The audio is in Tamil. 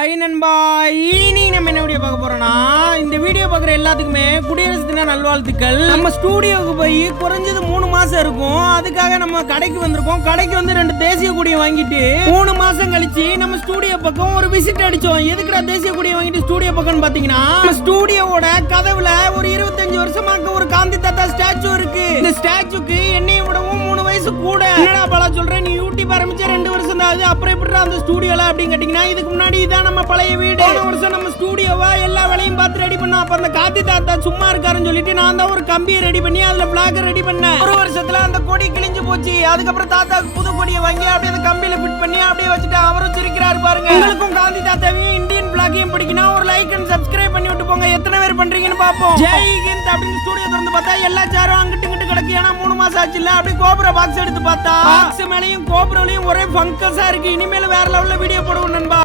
ஹாய் நண்பா, இனி நம்ம என்ன வீடியோ பார்க்க போறோம்னா, இந்த வீடியோ பார்க்குற எல்லாத்துக்குமே குடியரசு தின நல்வாழ்த்துக்கள். நம்ம ஸ்டூடியோவுக்கு போய் குறைஞ்சது 3 மாசம் இருக்கும். அதுக்காக நம்ம கடைக்கு வந்திருக்கோம். கடைக்கு வந்து 2 தேசிய கொடியை வாங்கிட்டு 3 மாசம் கழிச்சு நம்ம ஸ்டூடியோ பக்கம் ஒரு விசிட் அடிச்சோம். எதுக்குடா தேசிய கொடியை வாங்கிட்டு ஸ்டூடியோ பக்கம்னு பாத்தீங்கன்னா, ஸ்டூடியோவோட கதவுல ஒரு 25 வருஷமாக்கு ஒரு காந்தி தாத்தா ஸ்டாச்சு இருக்கு. இந்த ஸ்டாச்சுக்கு என்னைய விடவும் 3 வயசு கூட. என்னடா பாலா சொல்றேன், நீ யூடியூப் ஆரம்பிச்ச 2 வருஷம் தான் ஆகுது, அப்புறம் எப்படி அந்த ஸ்டூடியோல அப்படின்னு கேட்டீங்கன்னா, இதுக்கு முன்னாடி இதான் நம்ம பழைய வீடு. போன வருஷம் நம்ம ஸ்டூடியோவா எல்லா வேலையும் பார்த்து ரெடி பண்ணோம். அப்ப அந்த காந்தி தாத்தா சும்மா இருக்காருன்னு சொல்லிட்டு நான் தான் ஒரு கம்பியை ரெடி பண்ணி அதுல பிளாக் ரெடி பண்ணேன். ஒரு வருஷத்துல அந்த கொடி கிழிஞ்சு போச்சு. அதுக்கப்புறம் தாத்தாக்கு புது கொடியை வாங்கி அப்படியே அந்த கம்பியில ஃபிட் பண்ணி அப்படியே வச்சுட்டு அவரும் சிரிக்கிறாரு பாருங்க. உங்களுக்கும் காந்தி தாத்தாவையும் இந்தியன் பிளாக்கையும் பிடிக்கணும், ஒரு லைக் அண்ட் சப்ஸ்கிரைப் பண்ணி விட்டு போங்க. எத்தனை பேர் பண்றீங்கன்னு பாப்போம். ஜெய் ஹிந்த் அப்படின்னு ஸ்டூடியோ திறந்து பார்த்தா எல்லா சேரும் அங்கிட்டு இங்கிட்டு கிடக்கு. ஏன்னா 3 மாசம் ஆச்சு இல்ல. அப்படியே கோபுர பாக்ஸ் எடுத்து பார்த்தா பாக்ஸ் மேலையும் கோபுரலையும் ஒரே ஃபங்கஸா இருக்கு. இனிமேல் வேற லெவல்ல வீடியோ போடுவோம் நண்பா.